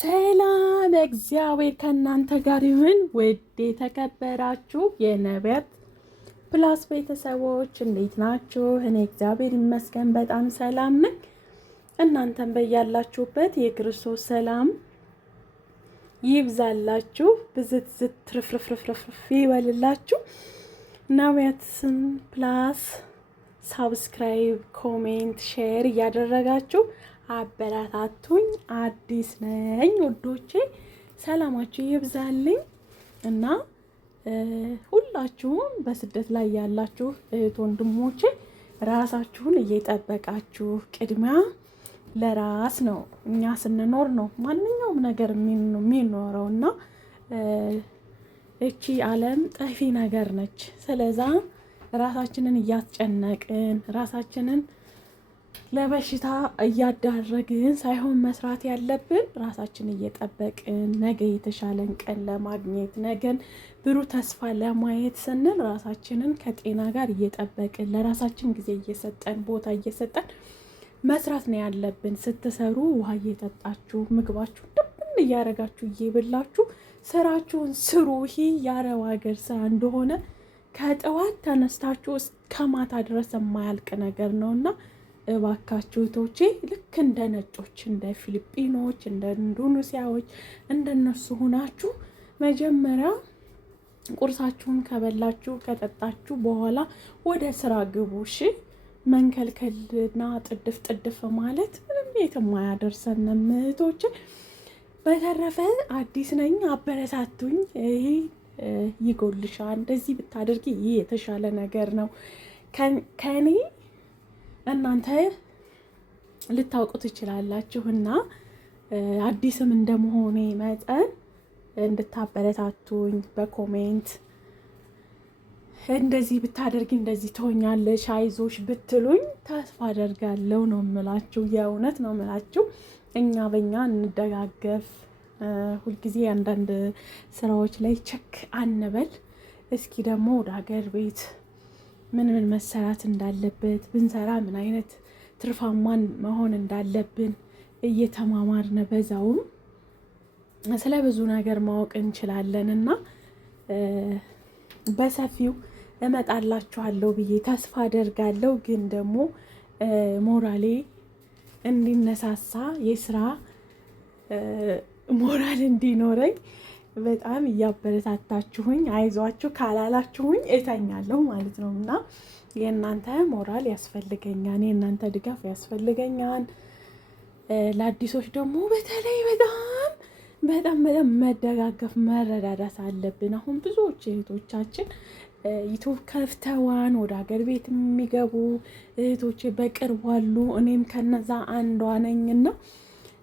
ሰላም እግዚአብሔር ከእናንተ ጋር ይሁን። ውድ የተከበራችሁ የነቢያት ፕላስ ቤተሰቦች እንዴት ናችሁ? እኔ እግዚአብሔር ይመስገን በጣም ሰላም ነኝ። እናንተም በያላችሁበት የክርስቶስ ሰላም ይብዛላችሁ፣ ብዝት ትርፍርፍርፍርፍ ይበልላችሁ። ነቢያትን ፕላስ ሳብስክራይብ፣ ኮሜንት፣ ሼር እያደረጋችሁ አበረታቱኝ። አዲስ ነኝ ውዶቼ፣ ሰላማችሁ ይብዛልኝ እና ሁላችሁም በስደት ላይ ያላችሁ እህት ወንድሞቼ ራሳችሁን እየጠበቃችሁ፣ ቅድሚያ ለራስ ነው። እኛ ስንኖር ነው ማንኛውም ነገር የሚኖረው እና እቺ ዓለም ጠፊ ነገር ነች። ስለዛ ራሳችንን እያስጨነቅን ራሳችንን ለበሽታ እያዳረግን ሳይሆን መስራት ያለብን ራሳችን እየጠበቅን ነገ የተሻለን ቀን ለማግኘት ነገን ብሩህ ተስፋ ለማየት ስንል ራሳችንን ከጤና ጋር እየጠበቅን ለራሳችን ጊዜ እየሰጠን ቦታ እየሰጠን መስራት ነው ያለብን። ስትሰሩ ውሃ እየጠጣችሁ ምግባችሁ ድብን እያደረጋችሁ እየበላችሁ ስራችሁን ስሩ። ይሄ የአረብ ሀገር ስራ እንደሆነ ከጠዋት ተነስታችሁ እስከ ማታ ድረስ የማያልቅ ነገር ነውና እባካችሁ ቶቼ ልክ እንደ ነጮች፣ እንደ ፊሊጲኖች፣ እንደ ኢንዶኔሲያዎች እንደነሱ ሆናችሁ መጀመሪያ ቁርሳችሁን ከበላችሁ ከጠጣችሁ በኋላ ወደ ስራ ግቡ። እሺ፣ መንከልከልና ጥድፍ ማለት ምንም የትም አያደርሰንም እህቶቼ። በተረፈ አዲስ ነኝ፣ አበረታቱኝ። ይሄ ይጎልሻል፣ እንደዚህ ብታደርጊ ይህ የተሻለ ነገር ነው ከኔ እናንተ ልታውቁ ትችላላችሁና አዲስም እንደመሆኔ መጠን እንድታበረታቱኝ በኮሜንት እንደዚህ ብታደርጊ እንደዚህ ትሆኛለሽ አይዞሽ ብትሉኝ ተስፋ አደርጋለሁ ነው የምላችሁ። የእውነት ነው የምላችሁ። እኛ በእኛ እንደጋገፍ። ሁልጊዜ አንዳንድ ስራዎች ላይ ቸክ አንበል። እስኪ ደግሞ ወደ ሀገር ቤት ምን መሰራት እንዳለበት ብንሰራ ምን አይነት ትርፋማን መሆን እንዳለብን እየተማማርነ በዛውም ስለ ብዙ ነገር ማወቅ እንችላለን እና በሰፊው እመጣላችኋለሁ ብዬ ተስፋ አደርጋለሁ። ግን ደግሞ ሞራሌ እንዲነሳሳ የስራ ሞራል እንዲኖረኝ በጣም እያበረታታችሁኝ አይዟችሁ ካላላችሁኝ እተኛለሁ ማለት ነው እና የእናንተ ሞራል ያስፈልገኛል፣ የእናንተ ድጋፍ ያስፈልገኛል። ለአዲሶች ደግሞ በተለይ በጣም መደጋገፍ መረዳዳት አለብን። አሁን ብዙዎች እህቶቻችን ዩቱብ ከፍተዋን ወደ ሀገር ቤት የሚገቡ እህቶች በቅርቡ አሉ። እኔም ከነዛ አንዷ ነኝና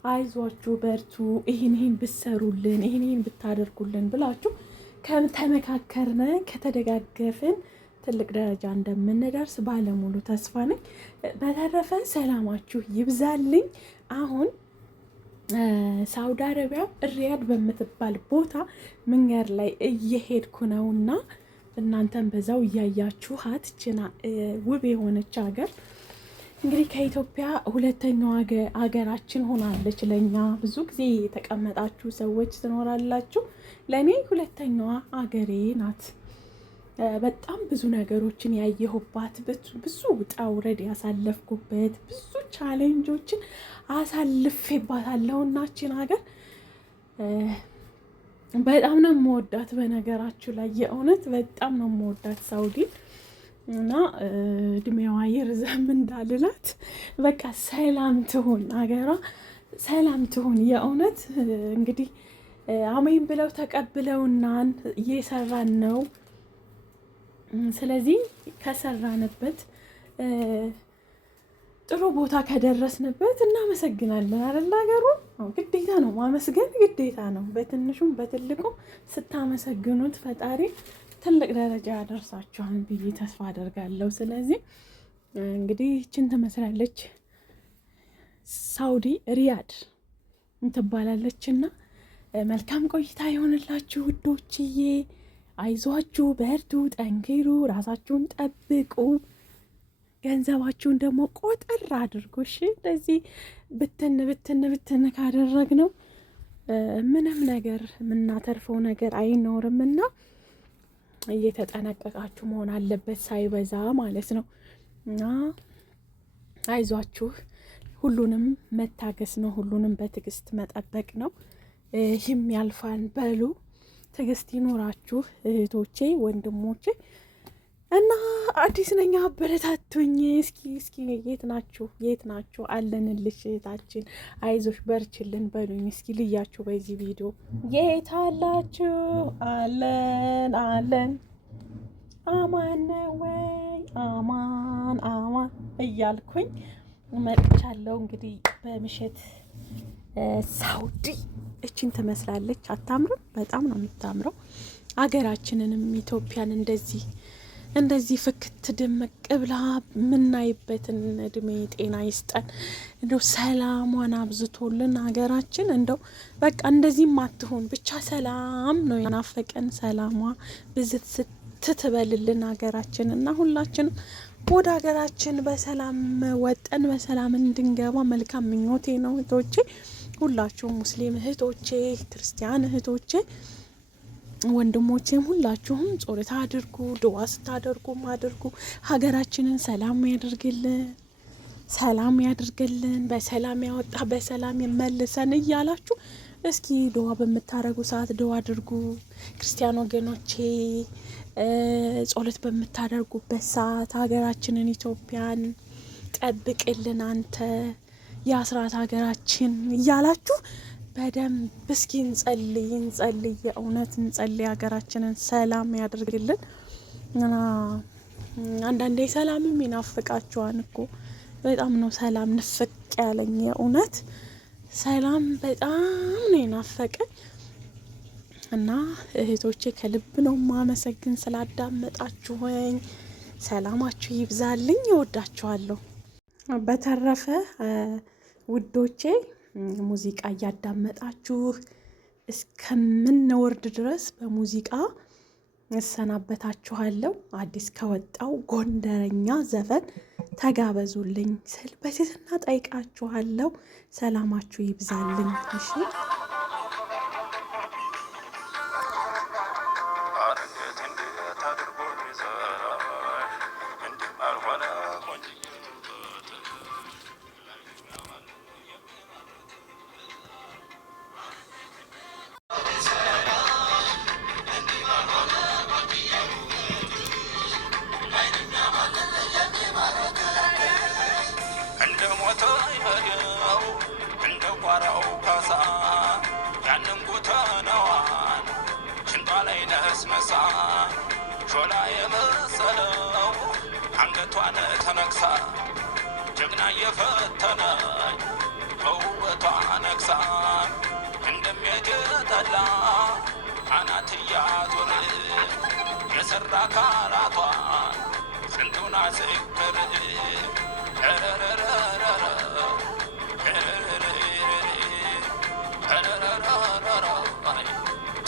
አይዟችሁ በርቱ፣ ይህን ብትሰሩልን ይህን ብታደርጉልን ብላችሁ ከተመካከርነ ከተደጋገፍን ትልቅ ደረጃ እንደምንደርስ ባለሙሉ ተስፋ ነኝ። በተረፈ ሰላማችሁ ይብዛልኝ። አሁን ሳውዲ አረቢያ ሪያድ በምትባል ቦታ መንገድ ላይ እየሄድኩ ነውና እናንተም በዛው እያያችኋት ችና ውብ የሆነች ሀገር እንግዲህ ከኢትዮጵያ ሁለተኛው ሀገራችን ሆናለች። ለኛ ብዙ ጊዜ የተቀመጣችሁ ሰዎች ትኖራላችሁ። ለእኔ ሁለተኛዋ ሀገሬ ናት። በጣም ብዙ ነገሮችን ያየሁባት፣ ብዙ ውጣ ውረድ ያሳለፍኩበት፣ ብዙ ቻሌንጆችን አሳልፌባታለሁ። እናችን ሀገር በጣም ነው የምወዳት። በነገራችሁ ላይ የእውነት በጣም ነው የምወዳት ሳውዲን እና እድሜዋ ይርዘም እንዳልላት በቃ ሰላም ትሁን፣ አገሯ ሰላም ትሁን። የእውነት እንግዲህ አሜን ብለው ተቀብለውናን እየሰራን ነው። ስለዚህ ከሰራንበት ጥሩ ቦታ ከደረስንበት እናመሰግናለን አይደል? ሀገሩ ግዴታ ነው ማመስገን፣ ግዴታ ነው። በትንሹም በትልቁም ስታመሰግኑት ፈጣሪ ትልቅ ደረጃ ያደርሳችኋል ብዬ ተስፋ አደርጋለሁ። ስለዚህ እንግዲህ ይህችን ትመስላለች ሳውዲ ሪያድ ትባላለች እና መልካም ቆይታ ይሆንላችሁ ውዶችዬ። አይዟችሁ፣ በርቱ፣ ጠንክሩ፣ ራሳችሁን ጠብቁ፣ ገንዘባችሁን ደግሞ ቆጠር አድርጉ። እሺ እንደዚህ ብትን ካደረግነው ምንም ነገር የምናተርፈው ነገር አይኖርምና እየተጠነቀቃችሁ መሆን አለበት፣ ሳይበዛ ማለት ነው። እና አይዟችሁ፣ ሁሉንም መታገስ ነው፣ ሁሉንም በትዕግስት መጠበቅ ነው። ይህም ያልፋን በሉ። ትዕግስት ይኖራችሁ እህቶቼ፣ ወንድሞቼ እና አዲስ ነኝ አበረታቱኝ። እስኪ የት ናችሁ? የት ናችሁ? አለንልሽ እህታችን፣ አይዞሽ በርችልን በሉኝ። እስኪ ልያችሁ በዚህ ቪዲዮ የት አላችሁ? አለን አለን፣ አማን ነው ወይ? አማን አማን እያልኩኝ መጥቻለሁ። እንግዲህ በምሽት ሳውዲ እችን ትመስላለች። አታምርም? በጣም ነው የምታምረው። አገራችንንም ኢትዮጵያን እንደዚህ ፍክት ድምቅ ብላ የምናይበትን እድሜ ጤና ይስጠን። እንደው ሰላሟን አብዝቶልን ሀገራችን እንደው በቃ እንደዚህም አትሆን ብቻ ሰላም ነው የናፈቀን። ሰላሟ ብዝት ስትትበልልን ሀገራችን እና ሁላችንም ወደ ሀገራችን በሰላም ወጠን በሰላም እንድንገባ መልካም ምኞቴ ነው እህቶቼ። ሁላችሁም ሙስሊም እህቶቼ፣ ክርስቲያን እህቶቼ፣ ወንድሞቼም ሁላችሁም ጾለት አድርጉ፣ ድዋ ስታደርጉም አድርጉ። ሀገራችንን ሰላም ያድርግልን፣ በሰላም ያወጣ በሰላም ይመልሰን እያላችሁ እስኪ ድዋ በምታደርጉ ሰዓት ድዋ አድርጉ። ክርስቲያን ወገኖቼ ጾለት በምታደርጉበት ሰዓት ሀገራችንን ኢትዮጵያን ጠብቅልን አንተ የአስራት ሀገራችን እያላችሁ በደንብ እስኪ እንጸልይ፣ የእውነት እንጸልይ። ሀገራችንን ሰላም ያደርግልን። እና አንዳንዴ ሰላምም ይናፍቃችኋን እኮ በጣም ነው ሰላም ንፍቅ ያለኝ። የእውነት ሰላም በጣም ነው የናፈቀኝ። እና እህቶቼ ከልብ ነው ማመሰግን ስላዳመጣችሁኝ። ሰላማችሁ ይብዛልኝ። እወዳችኋለሁ። በተረፈ ውዶቼ ሙዚቃ እያዳመጣችሁ እስከምንወርድ ድረስ በሙዚቃ እሰናበታችኋለሁ። አዲስ ከወጣው ጎንደረኛ ዘፈን ተጋበዙልኝ ስል በትህትና ጠይቃችኋለሁ። ሰላማችሁ ይብዛልኝ። እሺ ሾላ የመሰለው አንገቷን ተነክሳ ጀግና የፈተነኝ በውበቷ ነክሳ እንደሚያገጠላ አናት እያዞር የሰራ ካላቷን ስንቱን አስክር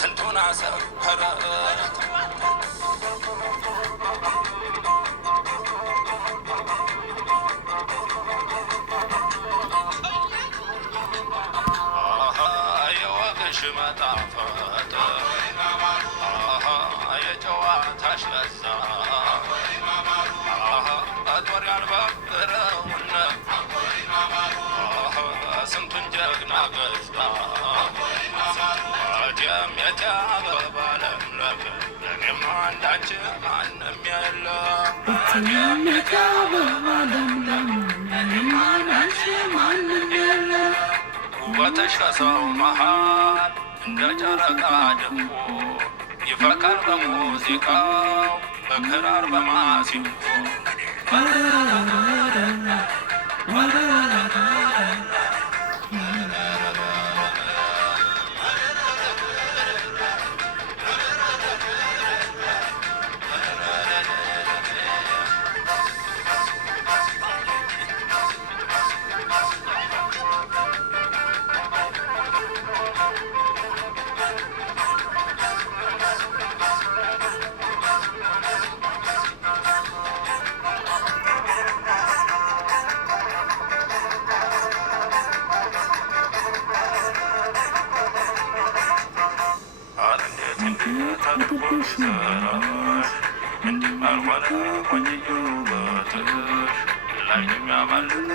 ስንቱን አሰከረ መጣፈጥ የጨዋታሽ ለዛ ጦር ያልበረውን ስንቱን ጀግና ገዝታ ደም የተባለም ለእኔም አንዳች ማንም የለም ውበትሽ ከሰው መሃል እንደ ጨረቃ ደምቆ ይፈካል በሙዚቃው በክራር በማሲንቆ ተልኮ ይሰራሽ እንዲህ ባልሆነ ቆንጅዬ ውበትሽ ላይን የሚያማልል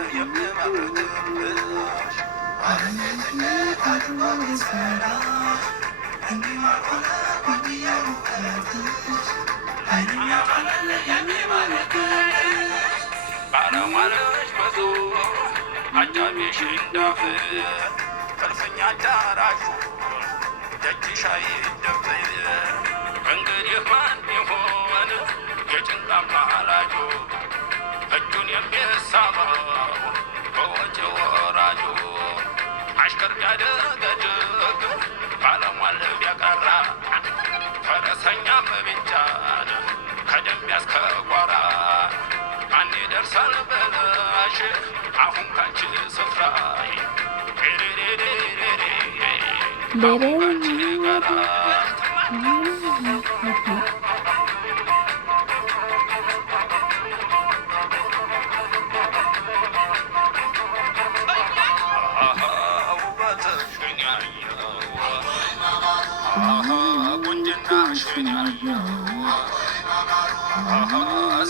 የሚማርክብሽ ባለሟልሽ ብዙ አጃቢሽ እንዳፍ እልፍኝ አዳራሹ ደጅሽ አይደፍር እንግዲህ ማን ይሆን የጭንቅ አማላጁ እጁን የሚሳበው በወጪ ወራጁ አሽከር ቢያደገድግ ባለሟል ቢያቀራ ፈረሰኛም ቢጫን ከደንብ ያስከጓራ ማን ይደርሳል ብለሽ አሁን ካንቺ ስፍራ አሁን ካንቺ ጋራ ቁንጅናሽን ያየው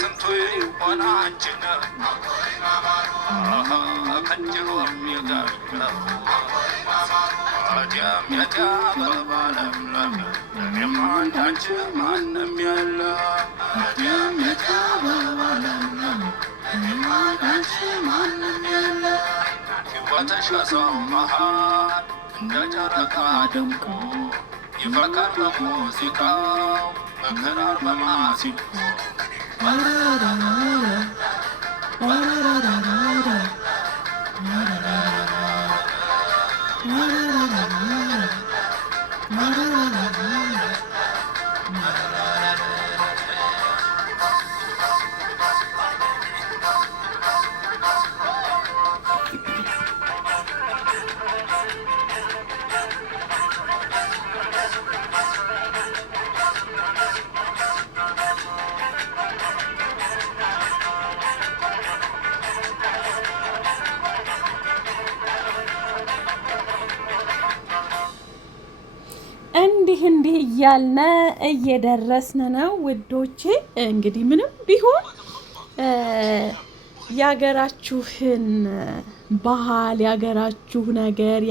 ስንቱ ይሆን አንቺን ከንጅሮ የሚጋየው ታዲያም የዳበባለምለም ለኔማ እንዳንቺ ማንም የለ ታዲያም የዳበባለምለም ለኔማ እንዳንቺ ማንም የለ ሕይወትሽ ከሰው መሃል እንደ ጨረቃ ደምቆ ይፈካል በሙዚቃው በክራር በማሲንቆ እንዲህ እያልነ እየደረስን ነው ውዶቼ። እንግዲህ ምንም ቢሆን የሀገራችሁን ባህል የሀገራችሁ ነገር